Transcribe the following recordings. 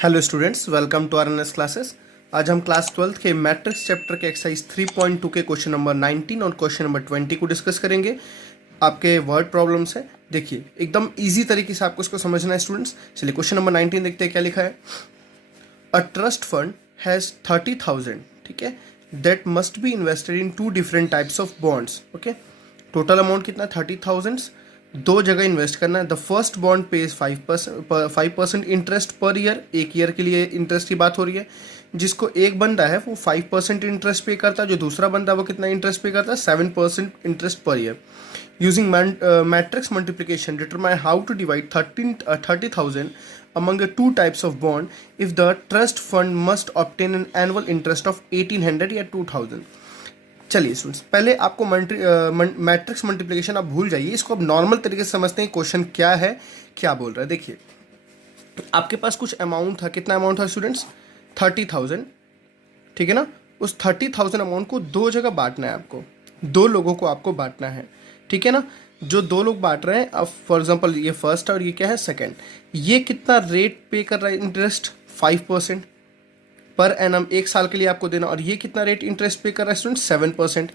Hello students, welcome to RNS classes. आज हम class 12th के मैट्रिक्स चैप्टर के एक्सरसाइज 3.2 के क्वेश्चन नंबर 19 और क्वेश्चन नंबर 20 को डिस्कस करेंगे। आपके वर्ड प्रॉब्लम्स है, देखिए एकदम इजी तरीके से आपको इसको समझना है स्टूडेंट्स। चलिए क्वेश्चन नंबर 19 देखते हैं क्या लिखा है। अ ट्रस्ट फंड हैज़ 30,000, ठीक है, that must be invested in two different types of bonds. Okay, total amount कितना, 30,000, दो जगह इन्वेस्ट करना है। The first bond pays 5% interest per year, एक ईयर के लिए इंटरेस्ट की बात हो रही है। जिसको एक बंदा है वो 5% इंटरेस्ट पे करता है, जो दूसरा बंदा है वो कितना इंटरेस्ट पे करता है, 7% interest per year. Using matrix multiplication determine how to divide 30,000 among the two types of bond if the trust fund must obtain an annual interest of 1800 या 2000। चलिए स्टूडेंट्स, पहले आपको मैट्रिक्स मल्टीप्लिकेशन आप भूल जाइए, इसको अब नॉर्मल तरीके से समझते हैं। क्वेश्चन क्या है, क्या बोल रहा है, देखिए आपके पास कुछ अमाउंट था। कितना अमाउंट था स्टूडेंट्स, 30,000, ठीक है ना। उस 30,000 अमाउंट को दो जगह बांटना है आपको, दो लोगों को आपको बांटना है, ठीक है ना। जो दो लोग बांट रहे हैं, अब फॉर एग्जांपल ये फर्स्ट है और ये क्या है सेकंड। ये कितना रेट पे कर रहा है इंटरेस्ट, 5% पर एनम, एक साल के लिए आपको देना। और ये कितना रेट इंटरेस्ट पे कर रहा है स्टूडेंट, 7%।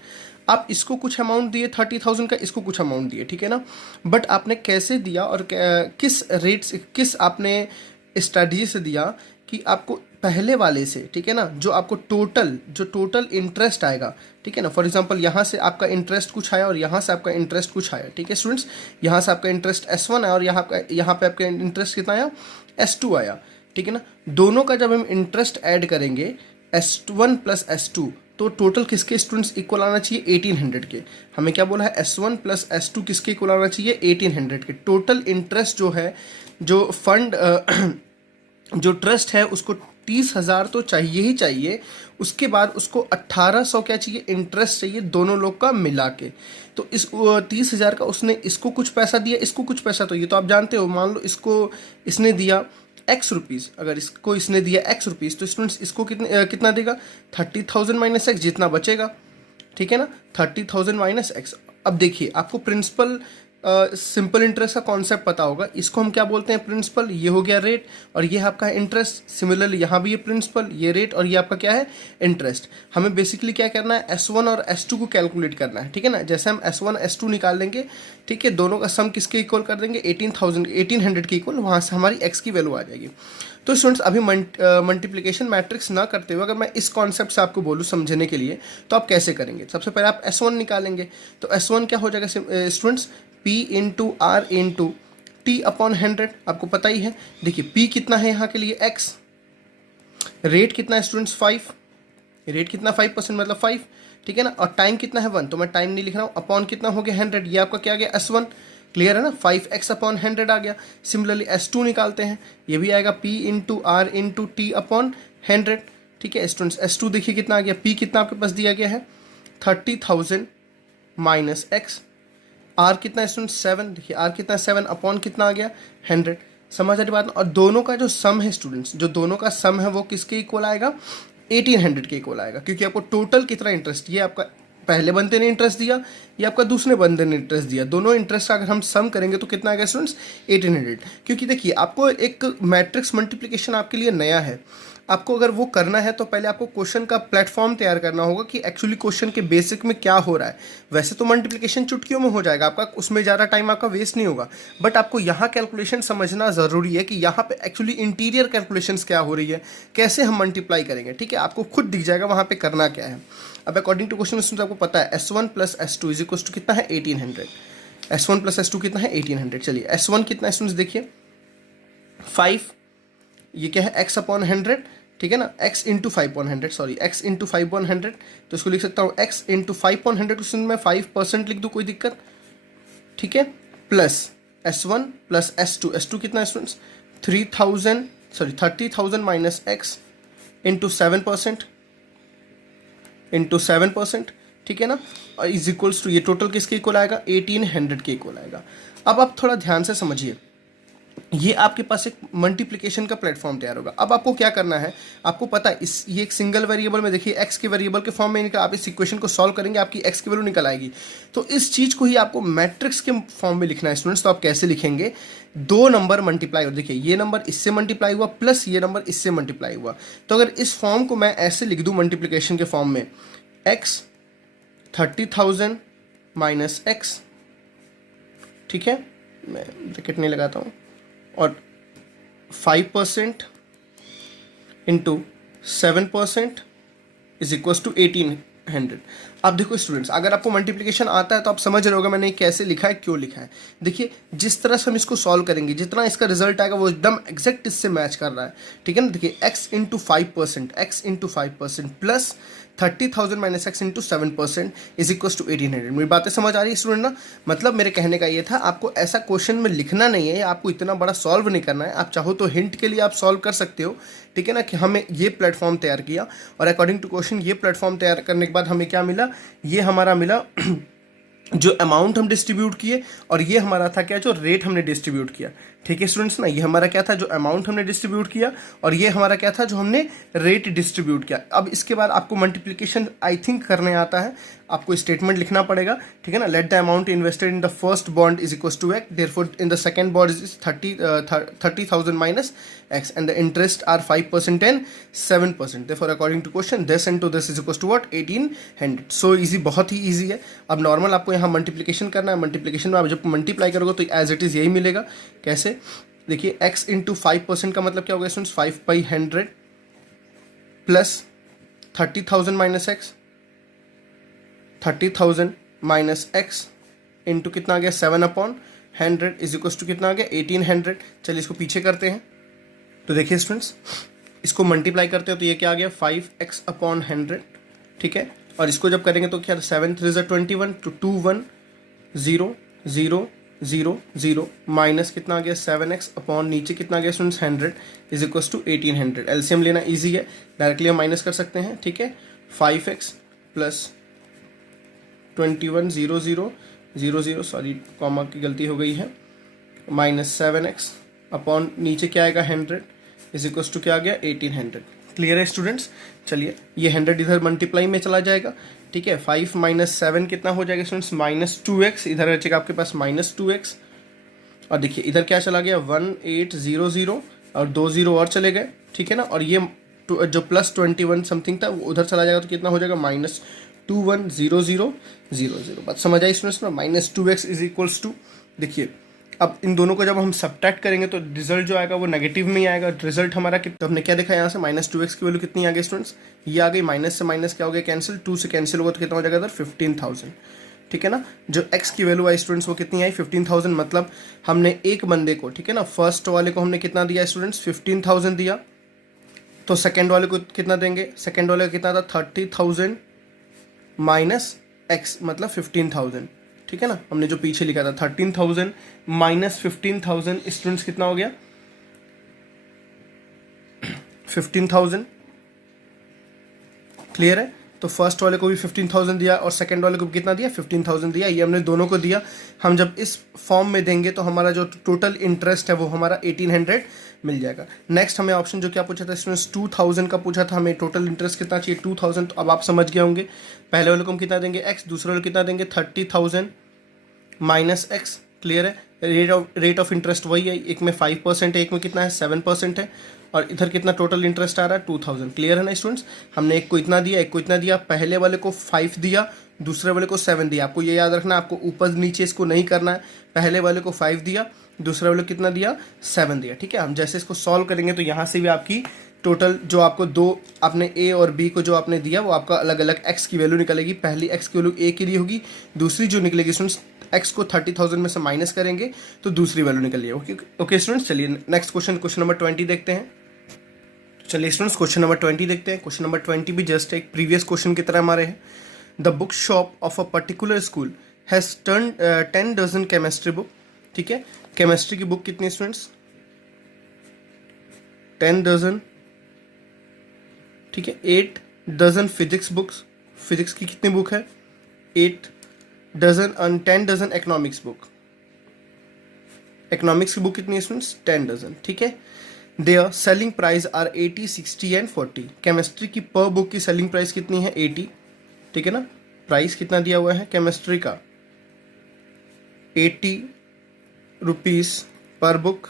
आप इसको कुछ अमाउंट दिए 30,000 का, इसको कुछ अमाउंट दिए, ठीक है ना। बट आपने कैसे दिया और किस रेट से, किस आपने स्ट्रेटजी से दिया कि आपको पहले वाले से, ठीक है ना, जो आपको टोटल इंटरेस्ट आएगा, ठीक है ना। फॉर एग्जांपल यहाँ से आपका इंटरेस्ट कुछ आया और यहाँ से आपका इंटरेस्ट कुछ आया, ठीक है स्टूडेंट्स। यहाँ से आपका इंटरेस्ट S1 आया और यहाँ पे आपका इंटरेस्ट कितना आया, S2 आया, ठीक है ना। दोनों का जब हम इंटरेस्ट ऐड करेंगे S1 प्लस S2, तो टोटल किसके स्टूडेंट्स इक्वल आना चाहिए, 1800 के। हमें क्या बोला है, S1 प्लस S2 किसके इक्वल आना चाहिए, 1800 के। टोटल इंटरेस्ट जो है, जो फंड जो ट्रस्ट है उसको 30,000 तो चाहिए ही चाहिए। उसके बाद उसको 1,800 क्या चाहिए, इंटरेस्ट चाहिए, दोनों लोग का मिला के। तो इस 30,000 का उसने इसको कुछ पैसा दिया, इसको कुछ पैसा, तो ये तो आप जानते हो। मान लो इसको इसने दिया X रुपीज़, अगर इसको इसने दिया X रुपीज़, तो स्टूडेंट्स इसको कितना देगा, 30,000 माइनस X, जितना बचेगा, ठीक है ना, 30,000 माइनस X। अब देखिए आपको प्रिंसिपल सिंपल इंटरेस्ट का कॉन्सेप्ट पता होगा। इसको हम क्या बोलते हैं, प्रिंसिपल। ये हो गया रेट और ये आपका इंटरेस्ट। सिमिलरली यहाँ भी ये प्रिंसिपल, ये रेट और ये आपका क्या है, इंटरेस्ट। हमें बेसिकली क्या करना है, S1 और S2 को कैलकुलेट करना है, ठीक है ना। जैसे हम S1 S2 निकाल लेंगे, ठीक है, दोनों का सम किसके इक्वल कर देंगे, 1800 के इक्वल, वहाँ से हमारी X की वैल्यू आ जाएगी। तो स्टूडेंट्स अभी मल्टीप्लिकेशन मैट्रिक्स ना करते हुए अगर मैं इस कॉन्सेप्ट से आपको बोलूँ समझने के लिए, तो आप कैसे करेंगे। सबसे पहले आप S1 निकालेंगे, तो S1 क्या हो जाएगा students, P into R into T upon 100, आपको पता ही है। देखिए P कितना है यहाँ के लिए X, रेट कितना है स्टूडेंट्स 5, रेट कितना 5% मतलब 5, ठीक है ना। और टाइम कितना है 1, तो मैं टाइम नहीं लिख रहा हूँ। अपॉन कितना हो गया 100, ये आपका क्या आ गया S1, क्लियर है ना, 5x अपॉन 100 आ गया। सिमिलरली S2 निकालते हैं, ये भी आएगा P into R into T upon 100, ठीक है स्टूडेंट्स। S2 देखिए कितना आ गया, P कितना आपके पास दिया गया है 30,000 माइनस X, R कितना है स्टूडेंट 7, देखिए R कितना 7 अपॉन कितना आ गया 100। समझ आ रही बात। और दोनों का जो सम है स्टूडेंट्स, जो दोनों का सम है वो किसके इक्वल आएगा, 1800 के इक्वल आएगा। क्योंकि आपको टोटल कितना इंटरेस्ट, ये आपका पहले बंदे ने इंटरेस्ट दिया, ये आपका दूसरे बंदे ने इंटरेस्ट दिया, दोनों इंटरेस्ट का अगर हम सम करेंगे तो कितना आएगा स्टूडेंट्स, 1800। क्योंकि देखिए आपको एक मैट्रिक्स मल्टीप्लिकेशन आपके लिए नया है, आपको अगर वो करना है तो पहले आपको क्वेश्चन का प्लेटफॉर्म तैयार करना होगा कि एक्चुअली क्वेश्चन के बेसिक में क्या हो रहा है। वैसे तो मल्टीप्लिकेशन चुटकियों में हो जाएगा आपका, उसमें ज़्यादा टाइम आपका वेस्ट नहीं होगा। बट आपको यहाँ कैलकुलेशन समझना ज़रूरी है कि यहाँ पे एक्चुअली इंटीरियर कैलकुलेशंस क्या हो रही है, कैसे हम मल्टीप्लाई करेंगे, ठीक है। आपको खुद दिख जाएगा वहाँ पर करना क्या है। अब अकॉर्डिंग टू क्वेश्चन आपको पता है S1 plus S2 is equal to कितना है 1800। S1 प्लस S2 कितना है 1800। चलिए S1 कितना है स्टूडेंट्स, देखिए 5, ये क्या है X अपॉन 100, ठीक है ना, X into 5/100, sorry X into 5/100, तो इसको लिख सकता हूँ X इंटू 5/100, में 5% लिख दूँ, कोई दिक्कत, ठीक है। प्लस S1 प्लस S2 कितना है स्टूडेंट्स 30,000 माइनस X इंटू 7%, ठीक है ना, इज इक्वल्स टू, ये टोटल किसके इक्वल आएगा, 1800 के इक्वल आएगा। अब आप थोड़ा ध्यान से समझिए, ये आपके पास एक मल्टीप्लिकेशन का प्लेटफॉर्म तैयार होगा। अब आपको क्या करना है, आपको पता है ये एक सिंगल वेरिएबल में देखिए एक्स के वेरिएबल के फॉर्म में निकल, आप इस इक्वेशन को सॉल्व करेंगे आपकी एक्स की वैल्यू निकल आएगी। तो इस चीज़ को ही आपको मैट्रिक्स के फॉर्म में लिखना है स्टूडेंट्स। तो आप कैसे लिखेंगे, दो नंबर मल्टीप्लाई हो, देखिए ये नंबर इससे मल्टीप्लाई हुआ प्लस ये नंबर इससे मल्टीप्लाई हुआ। तो अगर इस फॉर्म को मैं ऐसे लिख दूँ मल्टीप्लिकेशन के फॉर्म में, एक्स 30,000 माइनस एक्स, ठीक है, मैं ब्रैकेट नहीं लगाता हूँ, और 5% इंटू 7% इज इक्वल्स टू 1800। अब देखो स्टूडेंट्स, अगर आपको मल्टीप्लिकेशन आता है तो आप समझ रहे होगा मैंने कैसे लिखा है, क्यों लिखा है। देखिए जिस तरह से हम इसको सॉल्व करेंगे, जितना इसका रिजल्ट आएगा वो एकदम एग्जैक्ट इससे मैच कर रहा है, ठीक है ना। देखिए x into 5%, x into 5% plus 30,000 minus x into 7% is equals to 1800। मेरी बातें समझ आ रही है स्टूडेंट ना। मतलब मेरे कहने का ये था, आपको ऐसा क्वेश्चन में लिखना नहीं है, आपको इतना बड़ा सॉल्व नहीं करना है। आप चाहो तो हिंट के लिए आप सॉल्व कर सकते हो, ठीक है ना, कि हमें ये प्लेटफॉर्म तैयार किया और अकॉर्डिंग टू क्वेश्चन ये प्लेटफॉर्म तैयार करने के बाद हमें क्या मिला, ये हमारा मिला जो अमाउंट हम डिस्ट्रीब्यूट किए, और ये हमारा था क्या, जो रेट हमने डिस्ट्रीब्यूट किया। ठीक है स्टूडेंट्स ना, ये हमारा क्या था, जो अमाउंट हमने डिस्ट्रीब्यूट किया, और ये हमारा क्या था, जो हमने रेट डिस्ट्रीब्यूट किया। अब इसके बाद आपको मल्टीप्लिकेशन आई थिंक करने आता है, आपको स्टेटमेंट लिखना पड़ेगा, ठीक है ना। Let the amount invested in the first bond is equal to x, therefore in the second bond is 30,000 minus x and the interest are 5% and 7%, therefore according to question this into this is equal to what, 1800। So easy, बहुत ही easy है। अब normal आपको यहाँ multiplication करना है, multiplication में आप जब मल्टीप्लाई करोगे तो एज इट इज़ यही मिलेगा। कैसे, देखिए x इंटू 5% का मतलब क्या होगा students, 5/100 plus 30,000 minus x, 30,000 minus x into कितना आ गया, 7/100 इज इक्वल टू कितना आ गया, 1800। चलिए इसको पीछे करते हैं। तो देखिए स्टूडेंट्स, इसको मल्टीप्लाई करते हो तो ये क्या आ गया, 5x/100, ठीक है। और इसको जब करेंगे तो क्या, 7 3 21 तो 2 1 0 0 0 0 माइनस कितना आ गया, 7x अपॉन नीचे कितना आ गया students, 100 is equal to 1800। LCM लेना इजी है, डायरेक्टली हम माइनस कर सकते हैं, ठीक है। 5x प्लस 21 0 0 0 0, सॉरी कॉमा की गलती हो गई है, माइनस 7x अपॉन नीचे क्या आएगा, 100 इज इक्वल टू क्या आ गया, 1800। क्लियर है स्टूडेंट्स। चलिए ये 100 इधर मल्टीप्लाई में चला जाएगा, ठीक है। 5 माइनस 7 कितना हो जाएगा स्टूडेंट्स, -2x, इधर बचेगा आपके पास -2x, और देखिए इधर क्या चला गया, 1800 और 2 0 और चले गए, ठीक है ना। और ये जो प्लस 21 समथिंग था वो उधर चला जाएगा तो कितना हो जाएगा, -210000। बात समझ आई स्टूडेंट्स ना, -2x इज इक्वल्स टू, देखिए अब इन दोनों को जब हम सब्ट्रैक्ट करेंगे तो रिजल्ट जो आएगा वो नेगेटिव में ही आएगा। रिजल्ट हमारा कितना, तो हमने क्या देखा यहाँ से, -2x की वैल्यू कितनी आ गई स्टूडेंट्स, ये आ गई, माइनस से माइनस क्या हो गया, कैंसिल, 2 से कैंसिल होगा तो कितना हो जाएगा इधर, 15,000, ठीक है ना। जो x की वैल्यू आई स्टूडेंट्स वो कितनी आई, 15,000। मतलब हमने एक बंदे को, ठीक है ना, फर्स्ट वाले को हमने कितना दिया स्टूडेंट्स, 15,000 दिया, तो सेकेंड वाले को कितना देंगे, सेकेंड वाले का कितना था, 30,000 माइनस x मतलब 15,000, ठीक है ना। हमने जो पीछे लिखा था 13,000 माइनस 15,000 स्टूडेंट्स कितना हो गया, 15,000। क्लियर है। तो फर्स्ट वाले को भी 15,000 दिया और सेकंड वाले को भी कितना दिया, 15,000 दिया। ये हमने दोनों को दिया। हम जब इस फॉर्म में देंगे तो हमारा जो टोटल इंटरेस्ट है वो हमारा 1800 मिल जाएगा। नेक्स्ट हमें ऑप्शन जो क्या पूछा था स्टूडेंट्स, 2000 का पूछा था। हमें टोटल इंटरेस्ट कितना चाहिए, 2000। तो अब आप समझ गए होंगे, पहले वाले को हम कितना देंगे x, दूसरे वाले को कितना देंगे 30,000 माइनस x। क्लियर है। रेट ऑफ इंटरेस्ट वही है, एक में 5% है, एक में कितना है 7% है, और इधर कितना टोटल इंटरेस्ट आ रहा है 2000। क्लियर है ना स्टूडेंट्स। हमने एक को इतना दिया, एक को इतना दिया, पहले वाले को 5 दिया, दूसरे वाले को 7 दिया। आपको ये याद रखना है, आपको ऊपर नीचे इसको नहीं करना है। पहले वाले को 5 दिया, दूसरे वाले को कितना दिया 7 दिया। ठीक है। हम जैसे इसको सॉल्व करेंगे तो यहाँ से भी आपकी टोटल जो आपको दो आपने ए और बी को जो आपने दिया वो आपका अलग अलग एक्स की वैल्यू निकलेगी। पहली एक्स की वैल्यू ए के लिए होगी, दूसरी जो निकलेगी स्टूडेंट्स एक्स को 30,000 में से माइनस करेंगे तो दूसरी वैल्यू निकलिए। ओके स्टूडेंट्स, चलिए नेक्स्ट क्वेश्चन, क्वेश्चन नंबर 20 देखते हैं। चलिए स्टूडेंट्स क्वेश्चन नंबर 20 देखते हैं। क्वेश्चन नंबर 20 भी जस्ट एक प्रीवियस क्वेश्चन की तरह हमारे हैं। The book shop of a particular school has turn 10 dozen chemistry book. ठीक है, केमिस्ट्री की बुक कितनी स्टूडेंट्स 10 डजन। ठीक है, 8 डजन फिजिक्स बुक्स, फिजिक्स की कितनी बुक है 8 dozen, and 10 dozen economics book. Economics की बुक कितनी है स्टूडेंट्स, 10 डजन, ठीक है। Their selling price are 80, 60 and 40। Chemistry की पर बुक की सेलिंग प्राइस कितनी है, 80, ठीक है ना। प्राइस कितना दिया हुआ है केमिस्ट्री का, 80 रुपीज़ पर बुक।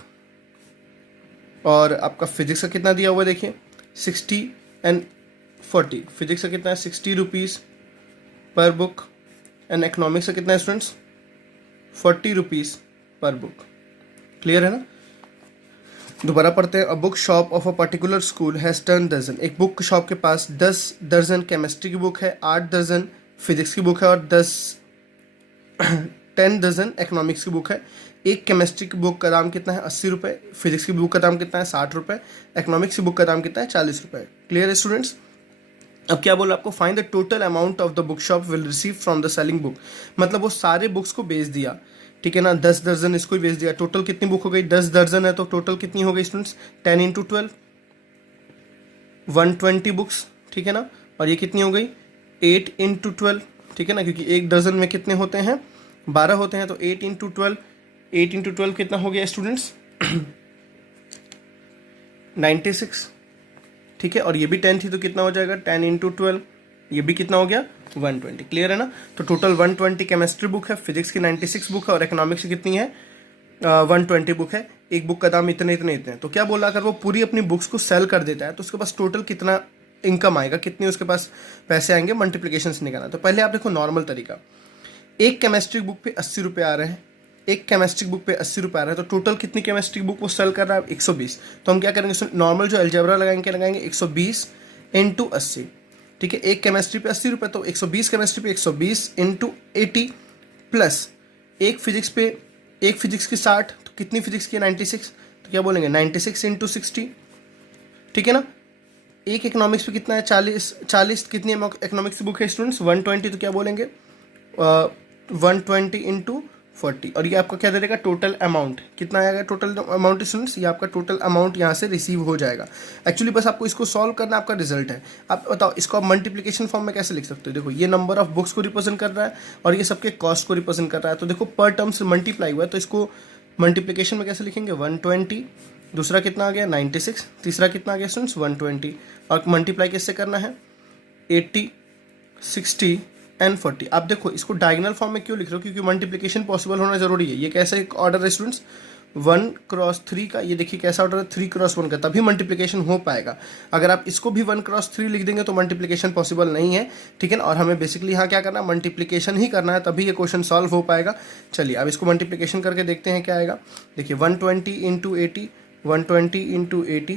और आपका फिजिक्स का कितना दिया हुआ है, देखिए 60 एंड 40। फिजिक्स का कितना है, 60 रुपीज़ पर बुक। एंड इकोनॉमिक्स का कितना है स्टूडेंट्स, 40 रुपीज़ पर बुक। क्लियर है ना। दोबारा पढ़ते हैं। A book shop of a particular school has 10 दर्जन। एक बुक शॉप के पास 10 दर्जन केमिस्ट्री की बुक है, 8 दर्जन फिजिक्स की बुक है और 10 दर्जन इकोनॉमिक्स की बुक है। एक केमिस्ट्री की बुक का दाम कितना है, 80 रुपये। फिजिक्स की बुक का दाम कितना है, 60 रुपये। इकोनॉमिक्स की बुक का दाम कितना है, 40 रुपये। क्लियर है स्टूडेंट्स। अब क्या बोला आपको, find the total amount of the book shop will receive from the selling book. मतलब वो सारे बुक्स को बेच दिया, ठीक है ना। 10 दर्जन इसको ही बेच दिया। टोटल कितनी बुक हो गई, 10 दर्जन है तो टोटल कितनी हो गई स्टूडेंट्स, 10 इंटू 12, 120 बुक्स, ठीक है ना। और ये कितनी हो गई, 8 इंटू 12, ठीक है ना, क्योंकि एक दर्जन में कितने होते हैं, 12 होते हैं। तो 8 इंटू 12, 8 इंटू 12 कितना हो गया स्टूडेंट्स, 96, ठीक है। और ये भी 10 थी तो कितना हो जाएगा, 10 इंटू 12, ये भी कितना हो गया, 120। क्लियर है ना। तो टोटल 120 केमिस्ट्री बुक है, फिजिक्स की 96 बुक है और इकोनॉमिक्स की कितनी है, 120 बुक है। एक बुक का दाम इतने इतने इतने। तो क्या बोला, अगर वो पूरी अपनी बुक्स को सेल कर देता है तो उसके पास टोटल कितना इनकम आएगा, कितने उसके पास पैसे आएंगे, मल्टीप्लिकेशन से निकालना। तो पहले आप देखो नॉर्मल तरीका, एक केमिस्ट्री बुक पे 80 रुपये आ रहे हैं, एक केमिस्ट्री बुक पे 80 रुपये आ रहा है, तो टोटल कितनी केमिस्ट्री बुक वो सेल कर रहा है, 120। तो हम क्या करेंगे, नॉर्मल जो अलजेब्रा लगाएंगे 120 इंटू 80, ठीक है। एक केमिस्ट्री पे 80 रुपये, तो 120 केमिस्ट्री पे 120 इंटू 80 प्लस एक फिजिक्स पे, एक फिजिक्स की 60, तो कितनी फिजिक्स की 96, तो क्या बोलेंगे 96 इंटू 60, ठीक है ना। एक इकोनॉमिक्स पे कितना है, 40 कितनी इकोनॉमिक्स की बुक है स्टूडेंट्स, 120, तो क्या बोलेंगे 120 इंटू 40। और ये आपका क्या दे देगा, टोटल अमाउंट कितना आएगा, टोटल अमाउंट स्टूडेंट्स, ये आपका टोटल अमाउंट यहाँ से रिसीव हो जाएगा। एक्चुअली बस आपको इसको सॉल्व करना, आपका रिजल्ट है। आप बताओ इसको आप मल्टीप्लिकेशन फॉर्म में कैसे लिख सकते हो। देखो ये नंबर ऑफ बुक्स को रिप्रेजेंट कर रहा है और ये सबके कॉस्ट को रिप्रेजेंट कर रहा है। तो देखो पर टर्म से मल्टीप्लाई हुआ है, तो इसको मल्टीप्लिकेशन में कैसे लिखेंगे, 120, दूसरा कितना आ गया 96, तीसरा कितना आ गया स्टूडेंट्स 120, और मल्टीप्लाई किससे करना है 80, 60 एंड 40। आप देखो इसको डायगोनल फॉर्म में क्यों लिख रहे हो, क्योंकि मल्टीप्लिकेशन पॉसिबल होना जरूरी है। ये कैसा एक ऑर्डर है स्टूडेंट्स, 1 क्रॉस 3 का, ये देखिए कैसा ऑर्डर है 3 क्रॉस 1 का, तभी मल्टीप्लिकेशन हो पाएगा। अगर आप इसको भी 1 क्रॉस 3 लिख देंगे तो मल्टीप्लिकेशन पॉसिबल नहीं है, ठीक है ना। और हमें बेसिकली यहाँ क्या करना है, मल्टीप्लिकेशन ही करना है, तभी ये क्वेश्चन सॉल्व हो पाएगा। चलिए अब इसको मल्टीप्लिकेशन करके देखते हैं क्या आएगा। देखिए 120 into 80, 120 into 80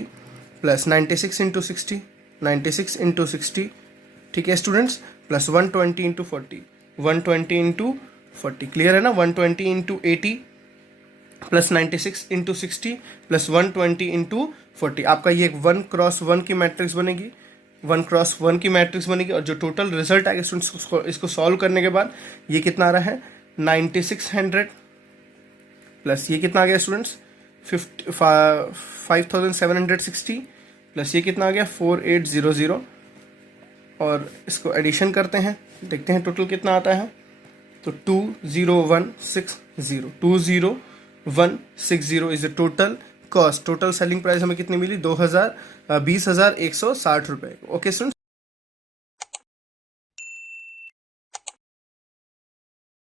plus 96 into 60, 96 into 60, ठीक है students, plus 120 into 40, 120 into 40। Clear है ना। 120 into 80 plus 96 into 60 plus 120 into 40। आपका ये 1 क्रॉस 1 की मैट्रिक्स बनेगी, 1 क्रॉस 1 की मैट्रिक्स बनेगी। और जो टोटल रिजल्ट आएगा स्टूडेंट्स, इसको सॉल्व करने के बाद ये कितना आ रहा है 9600 प्लस ये कितना आ गया स्टूडेंट्स 5760 प्लस ये कितना आ गया 4800। और इसको एडिशन करते हैं, देखते हैं टोटल कितना आता है। तो 20160, 20160 is the total cost. Total selling price हमें कितनी मिली, 20,160 रुपये। Okay students.